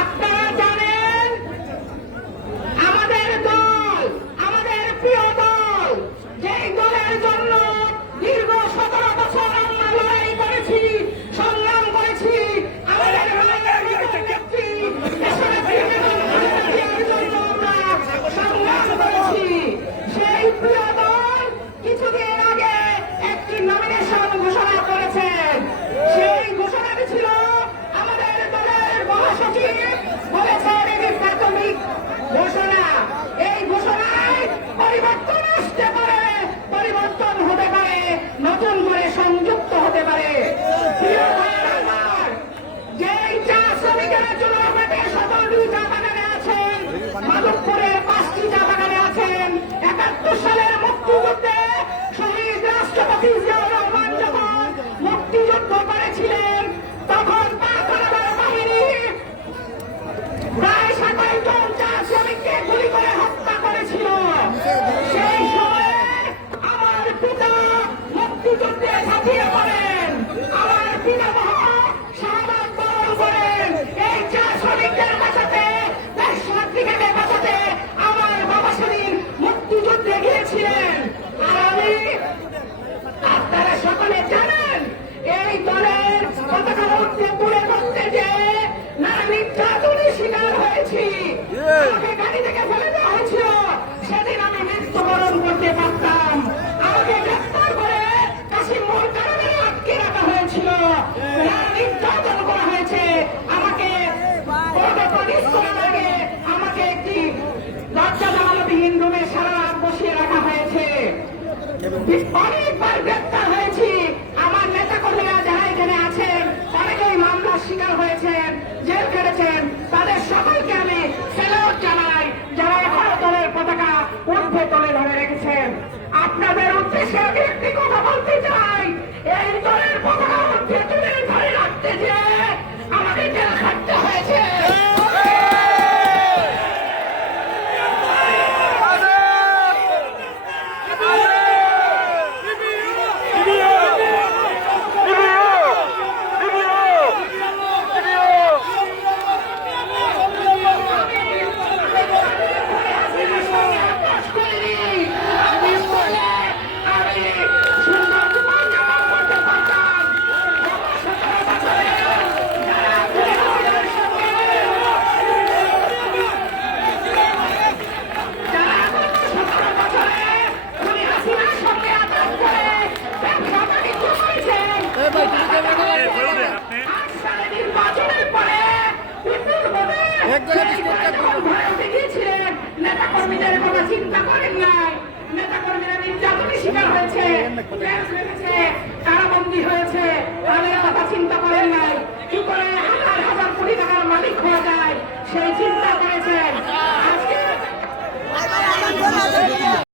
আপনারা জানেন আমাদের দল, আমাদের প্রিয় দল, যেই দলের জন্য দীর্ঘ 17 বছর আমরা লড়াই করেছি, সংগ্রাম করেছি, আমাদের নেত্রী সংগ্রাম করেছি, সেই প্রিয় দল কিছুদিন আগে একটি নমিনেশন ঘোষণা করেছেন। সেই ঘোষণাটি ছিল আমাদের দলের মহাসচিব বলেছেন এটি প্রাথমিক ঘোষণা। এই ঘোষণায় পরিবর্তন আসতে পারে, পরিবর্তন হতে পারে, নতুন করে সংযুক্ত হতে পারে। প্রিয় ভাইয়েরা আমার, যেই চা শ্রমিকেরা চুনারঘাটে 17টি চা বাগানে আছেন, মাধবপুরের 5টি চা বাগানে আছেন, 71 সালের মুক্তিযুদ্ধে শহীদ রাষ্ট্রপতি জিয়াউর রহমান যখন মুক্তিযুদ্ধ করেছিলেন তখন পাখানাদার বাহিনী প্রায় 27 জন চা শ্রমিককে গুলি করে হত্যা করেছিল। সেই সময়ে আমার পিতা মুক্তিযুদ্ধে ঝাঁপিয়ে পড়েন, আমার পিতামহ শাহাদাত বরণ করেন। এই চা শ্রমিকদের বাঁচাতে, দেশমাতৃকাকে বাঁচাতে আমার বাবা সেদিন মুক্তিযুদ্ধে গিয়েছিলেন। আর আমি, আপনারা সকলে জানেন, এই দলের পতাকা উঠতে তুলে ধরতে যে নানা নির্যাতনের শিকার হয়েছি, আমাকে গাড়ি থেকে ফেলে দেওয়া হয়েছিল, সেদিন আমি মৃত্যুবরণ করতে পারতাম। আমাকে গ্রেফতার করে কাশিমপুর কারাগারে আটকে রাখা হয়েছিল, নানা নির্যাতন করা হয়েছে। আমাকে কোর্টে প্রডিউস করার আগে আমাকে একটি দরজা জানালাবিহীন রুমে সারা রাত বসিয়ে রাখা হয়েছে। অনেকবার গ্রেপ্তার হয়েছি। আমার নেতা কর্মীরা যারা এখানে আছেন অনেকেই মামলার শিকার হয়েছেন, জেল কেটেছেন, তাদের সকলকে আমি সেলুট জানাই যারা এখনো দলের পতাকা ঊর্ধ্বে তুলে ধরে রেখেছেন। আপনাদের উদ্দেশ্যে আমি একটি কথা বলতে চাই, এই দলের পতাকা ঊর্ধ্বে তুলে ধরে রাখতে যে আমাকে জেল খাটতে হয়েছে। নেতা কর্মীদের কথা চিন্তা করেন নাই, নেতা কর্মীরা নির্যাতনের শিকার হয়েছে,